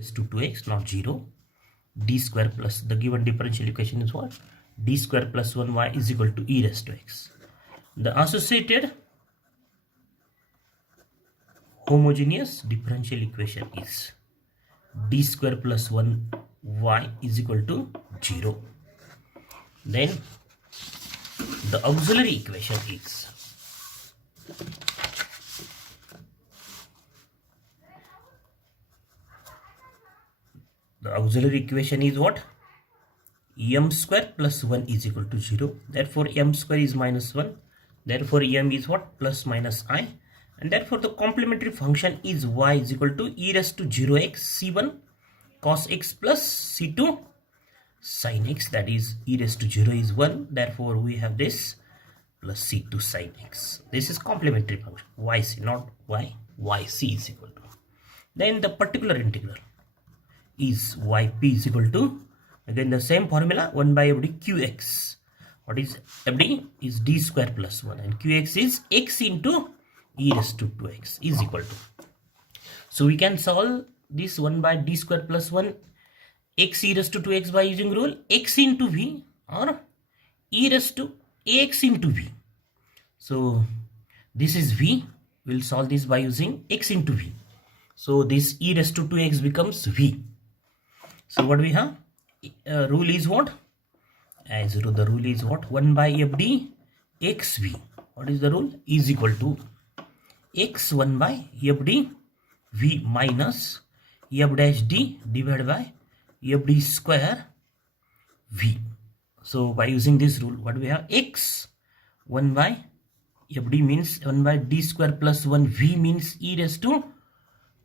raised to 2x, not 0. D square plus the given differential equation is what? D square plus 1y is equal to e raised to x. The associated homogeneous differential equation is d square plus 1y is equal to 0. Then the auxiliary equation is what? M square plus 1 is equal to 0. Therefore m square is minus 1. Therefore m is what? Plus minus I. And therefore the complementary function is y is equal to e raised to 0x c1 cos x plus c2 sin x, that is e raised to 0 is 1. Therefore we have this plus c2 sin x. This is complementary function yc, not y. Yc is equal to. Then the particular integral is yp is equal to, again the same formula, 1 by fd qx. What is fd? Is d square plus 1 and qx is x into e raised to 2x is equal to. So we can solve this 1 by d square plus 1 x e raised to 2x by using rule x into v or e raised to ax into v. So this is v. We'll solve this by using x into v. So this e raised to 2x becomes v. So what we have? Rule is what? The rule is what? 1 by fd xv. What is the rule? Is equal to x 1 by fd v minus f dash d divided by fd square v. So by using this rule, what we have? X 1 by fd means 1 by d square plus 1 v means e raised to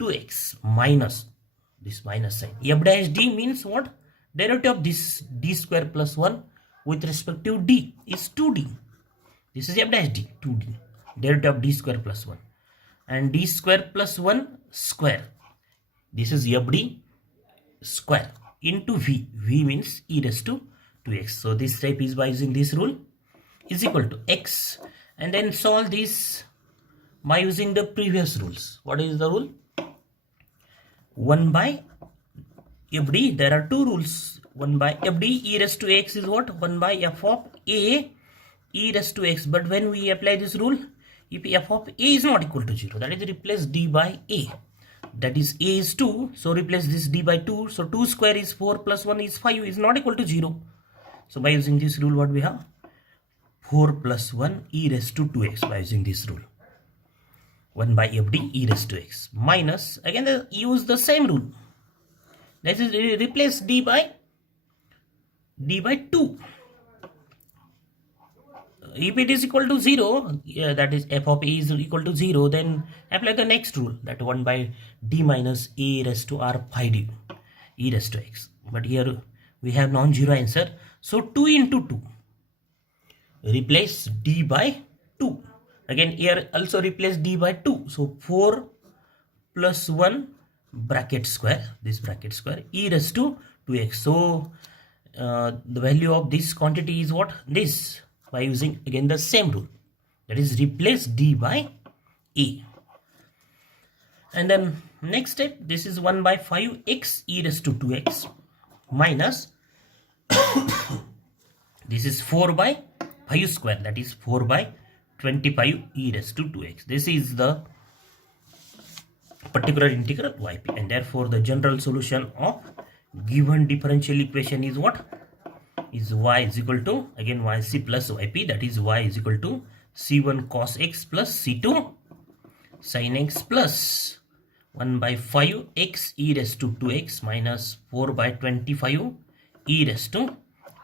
2x minus this minus sign. F dash d means what? Derivative of this d square plus 1 with respect to d is 2d. This is f dash d, 2d. Derivative of d square plus 1. And d square plus 1 square. This is fd square into v. V means e raised to 2x. So this step is by using this rule is equal to x. And then solve this by using the previous rules. What is the rule? 1 by fd, there are two rules. 1 by fd e raised to x is what? 1 by f of a e raised to x. But when we apply this rule, if f of a is not equal to 0, that is replace d by a. That is a is 2, so replace this d by 2. So 2 square is 4 plus 1 is 5 is not equal to 0. So by using this rule, what we have? 4 plus 1 e raised to 2x by using this rule. 1 by fd e raised to x minus, again use the same rule. That is replace d by 2. If it is equal to 0, that is f of a is equal to 0, then apply the next rule, that 1 by d minus a raised to r phi d e raised to x. But here we have non-zero answer. So 2 into 2. Replace d by 2. Again here also replace d by 2. So 4 plus 1 bracket square, this bracket square, e raised to 2x. So the value of this quantity is what? This, by using again the same rule, that is replace d by a. And then next step, this is 1 by 5x e raised to 2x minus this is 4 by 5 square, that is 4 by 25 e raised to 2x. This is the particular integral yp, and therefore the general solution of given differential equation is what? Is y is equal to, again yc plus yp, that is y is equal to c1 cos x plus c2 sin x plus 1 by 5x e raised to 2x minus 4 by 25 e raised to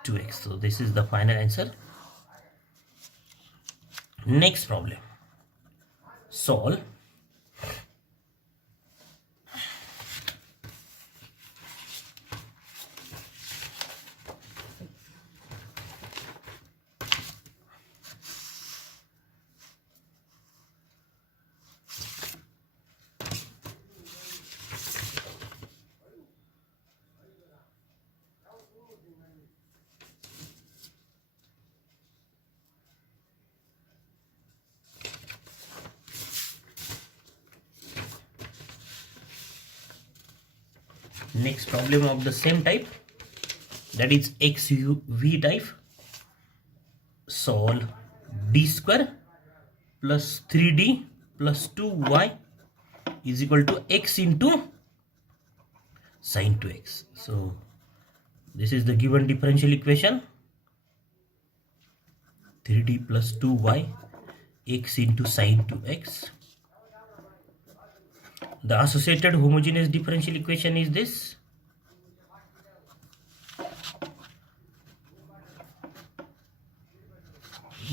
2x. So this is the final answer. Next problem. Solve Next problem of the same type, that is XUV type. Solve d square plus 3d plus 2y is equal to x into sine 2x. So this is the given differential equation, 3d plus 2y x into sine 2x. The associated homogeneous differential equation is this.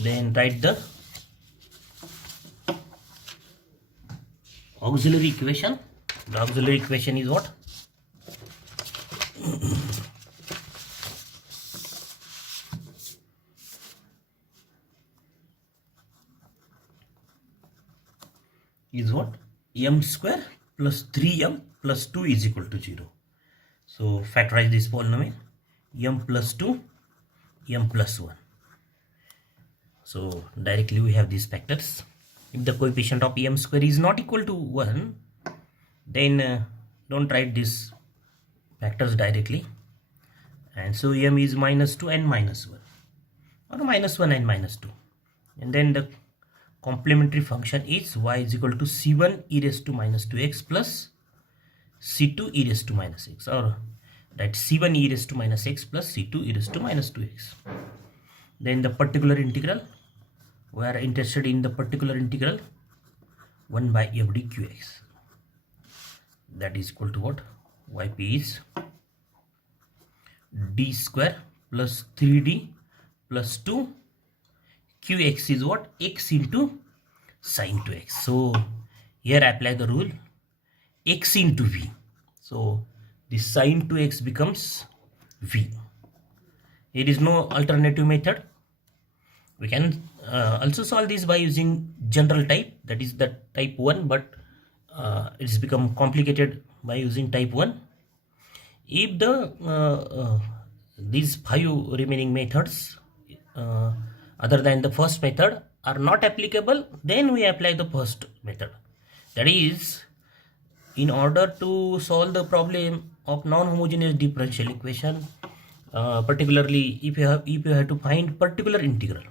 Then write the auxiliary equation. The auxiliary equation is what? Is what? M square plus 3m plus 2 is equal to 0. So factorize this polynomial, m plus 2, m plus 1. So directly we have these factors. If the coefficient of m square is not equal to 1, then don't write these factors directly. And so m is minus 2 and minus 1, or minus 1 and minus 2. And then the complementary function is y is equal to c1 e raised to minus 2x plus c2 e raised to minus x, or that c1 e raised to minus x plus c2 e raised to minus 2x. Then the particular integral, we are interested in the particular integral 1 by f d qx, that is equal to what? Yp is d square plus 3d plus 2 qx is what? X into sine 2x. So here apply the rule x into v. So this sine 2x becomes v. There is no alternative method. We can also solve this by using general type, that is the type 1, but it's become complicated by using type 1. If the these 5 remaining methods other than the first method are not applicable, then we apply the first method. That is, in order to solve the problem of non-homogeneous differential equation, particularly if you have to find particular integral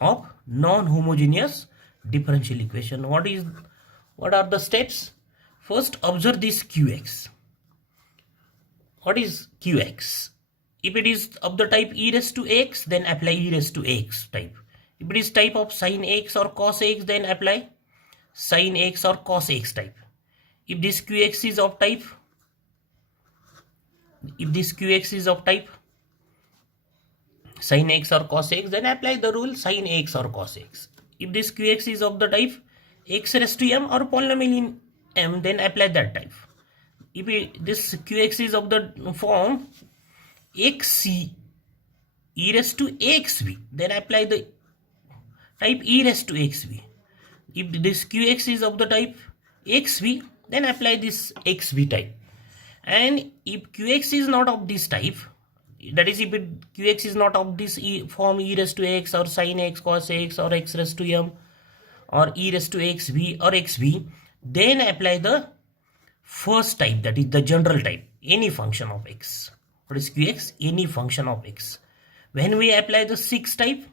of non-homogeneous differential equation, what are the steps? First, observe this qx. What is qx? If it is of the type e raised to x, then apply e raised to x type. If it is type of sin x or cos x, then apply sin x or cos x type. If this qx is of type, sin x or cos x, then apply the rule sin x or cos x. If this qx is of the type x raised to m or polynomial in m, then apply that type. If this qx is of the form xc e raised to xv, then apply the type e raised to xv. If this qx is of the type xv, then apply this xv type. And if qx is not of this type, that is, if qx is not of this form e raised to x or sin x, cos x, or x raised to m, or e raised to xv or xv, then apply the first type, that is the general type, any function of x. What is qx? Any function of x. When we apply the sixth type,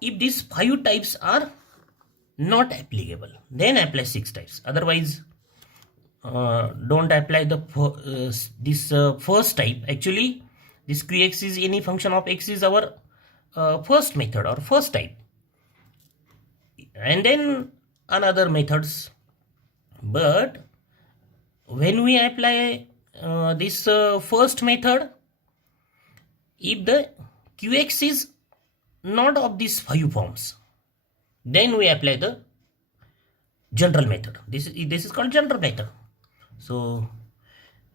if these 5 types are not applicable, then apply 6 types. Otherwise, don't apply the first type. Actually, this qx is any function of x is our first method or first type, and then another methods. But when we apply this first method, if the qx is not of these 5 forms, then we apply the general method. This is called general method. So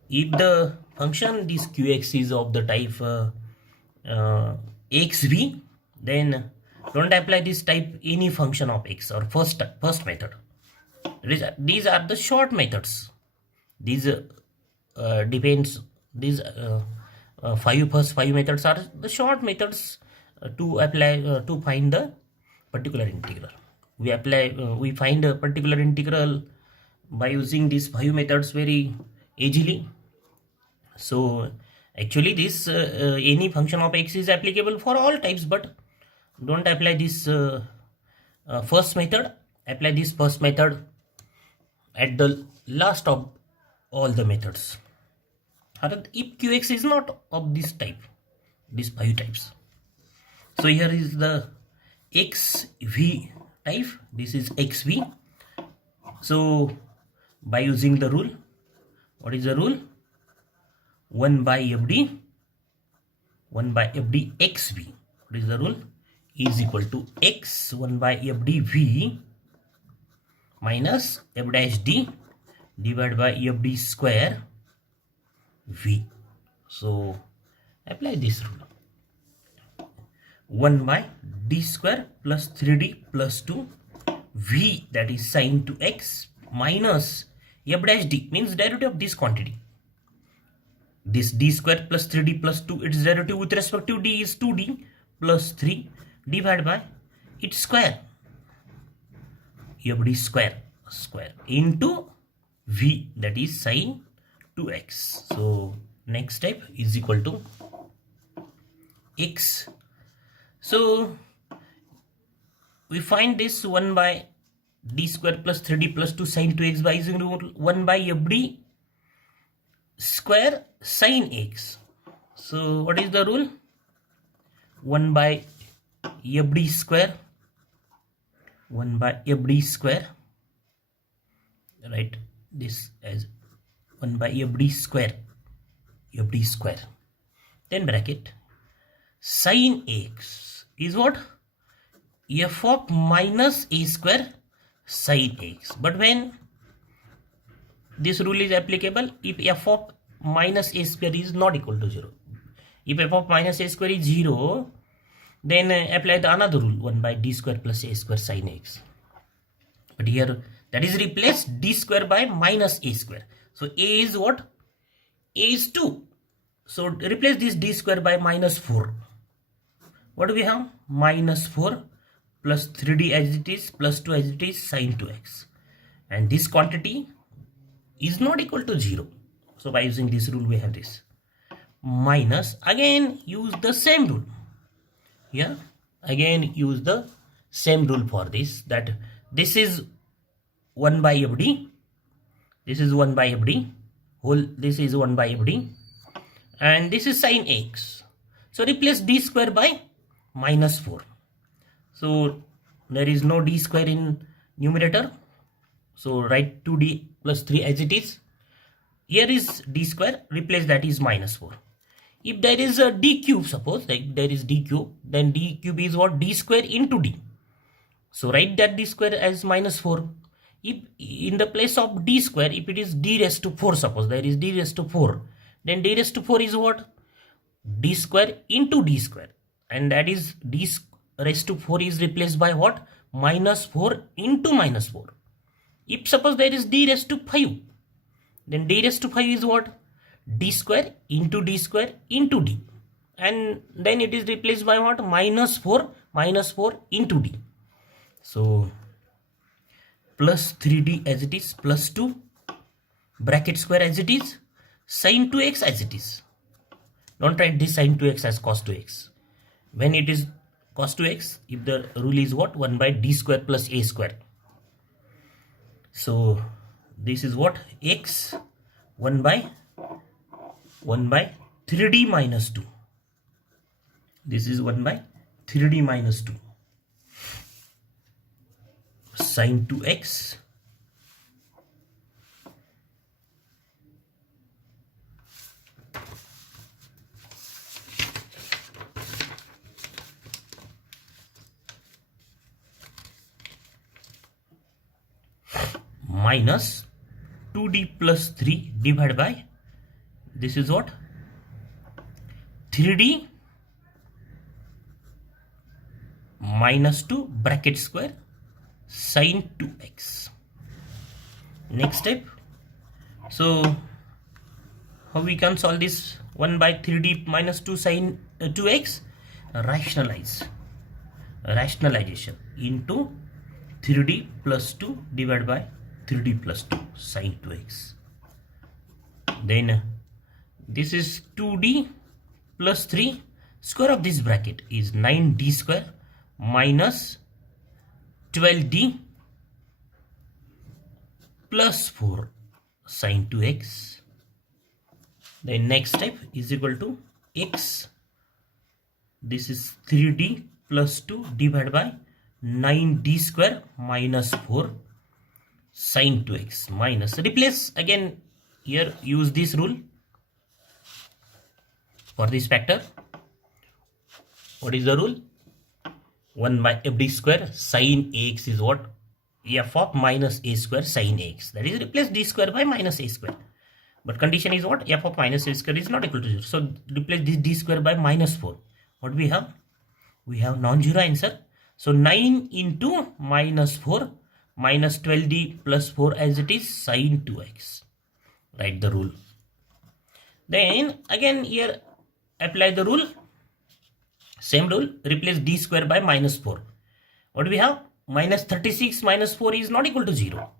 if the function this qx is of the type xv, then don't apply this type any function of x or first method. These are the short methods. These depends. These first 5 methods are the short methods to apply to find the particular integral. we find a particular integral by using these 5 methods very easily. So actually this any function of x is applicable for all types, but don't apply this first method. Apply this first method at the last of all the methods. If qx is not of this type, these 5 types. So here is the xv type, this is xv. So by using the rule, what is the rule? 1 by fd xv. What is the rule? Is equal to x 1 by fd v minus f dash d divided by fd square v. So apply this rule. 1 by d square plus 3d plus 2 v, that is sine to x, minus f dash d means derivative of this quantity. This d square plus 3d plus 2, its derivative with respect to d is 2d plus 3 divided by its square, fd square into v, that is sine to x. So next step is equal to x. So we find this 1 by d square plus 3d plus 2 sine to x by using rule 1 by fd square sine x. So what is the rule? 1 by fd square, 1 by fd square, write this as 1 by fd square, then bracket sine x is what? F of minus a square sine x. But when this rule is applicable, if f of minus a square is not equal to 0, if f of minus a square is 0, then apply the another rule, 1 by d square plus a square sine x. But here that is replaced d square by minus a square. So a is what? A is 2. So replace this d square by minus 4. What do we have? Minus 4 plus 3d as it is plus 2 as it is sine 2x. And this quantity is not equal to 0. So by using this rule we have this. Minus, again use the same rule. Yeah, again use the same rule for this, that this is 1 by fd, this is 1 by fd, this is 1 by fd, and this is sine x. So replace d square by minus 4. So there is no d square in numerator, so write 2d plus 3 as it is. Here is d square, replace that is minus 4. If there is a d cube, suppose like there is d cube, then d cube is what? D square into d. So write that d square as minus 4. If in the place of d square, if it is d raised to 4, suppose there is d raised to 4, then d raised to 4 is what? D square into d square, and that is d raised to 4 is replaced by what? Minus 4 into minus 4. If suppose there is d raised to 5, then d raised to 5 is what? D square into d square into d, and then it is replaced by what? Minus 4 into d. So plus 3d as it is plus 2 bracket square as it is sine 2x as it is. Don't write this sine 2x as cos 2x. When it is cos 2x, if the rule is what? 1 by d square plus a square. So this is what? X 1 by 3d minus 2. This is 1 by 3d minus 2 sine 2x minus 2d plus 3 divided by, this is what? 3d minus 2 bracket square sine 2x. Next step. So how we can solve this 1 by 3d minus 2 sine 2x? Rationalization into 3d plus 2 divided by 3d plus 2 sine 2x. Then this is 2d plus 3, square of this bracket is 9d square minus 12d plus 4 sine 2x. Then next step is equal to x. This is 3d plus 2 divided by 9d square minus 4 sine 2x minus, replace again here, use this rule for this factor. What is the rule? 1 by fd square sine ax is what? F of minus a square sine ax. That is, replace d square by minus a square. But condition is what? F of minus a square is not equal to 0. So replace this d square by minus 4. What we have? We have non-zero answer. So 9 into minus 4 minus 12d plus 4 as it is sine 2x. Write the rule. Then again here apply the rule. Same rule. Replace d square by minus 4. What do we have? Minus 36 minus 4 is not equal to 0.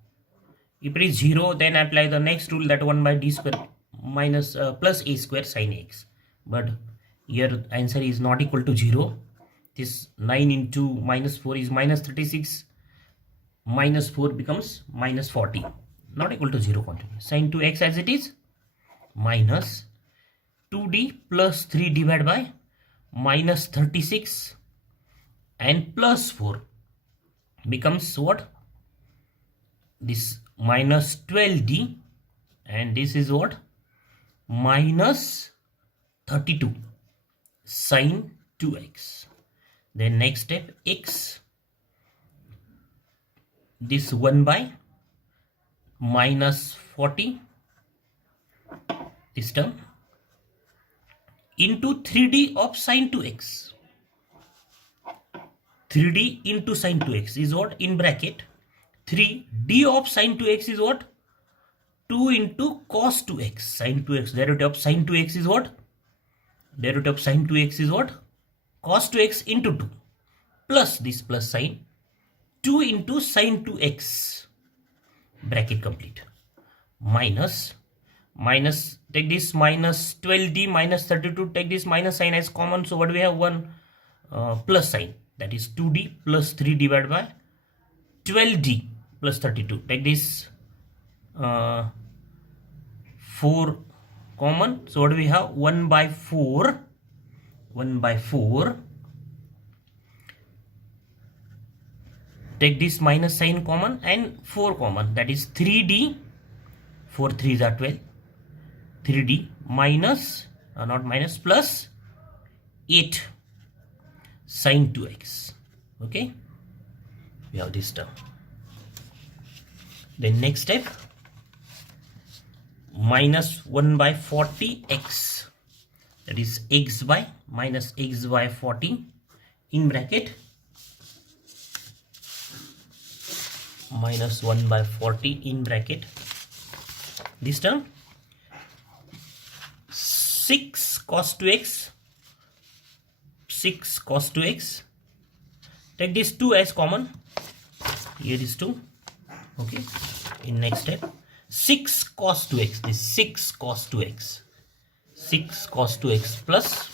If it is 0, then apply the next rule, that 1 by d square minus plus a square sine x. But here answer is not equal to 0. This 9 into minus 4 is minus 36. Minus 4 becomes minus 40. Not equal to 0 continue. Sine 2x as it is minus 2d plus 3 divided by minus 36 and plus 4 becomes what? This minus 12d, and this is what? Minus 32 sine 2x. Then next step, x. This 1 by minus 40, this term, into 3d of sine 2x. 3d into sine 2x is what? In bracket 3d of sine 2x is what? 2 into cos 2x. Sine 2x, derivative of sine 2x is what? Derivative of sine 2x is what? Cos 2x into 2 plus this plus sine 2 into sine 2x, bracket complete, minus take this minus 12d minus 32, take this minus sign as common. So what do we have? 1 plus sign, that is 2d plus 3 divided by 12d plus 32. Take this 4 common. So what do we have? 1 by 4. Take this minus sign common and 4 common, that is 3d. 4 3s are 12. 3d minus not minus plus 8 sine 2x. Okay, we have this term. Then next step, minus 1 by 40x, that is x by minus x by 40 in bracket minus 1 by 40 in bracket, this term 6 cos 2x, 6 cos 2x, take this 2 as common, here is 2. Okay, in next step 6 cos 2x, this 6 cos 2x, 6 cos 2x plus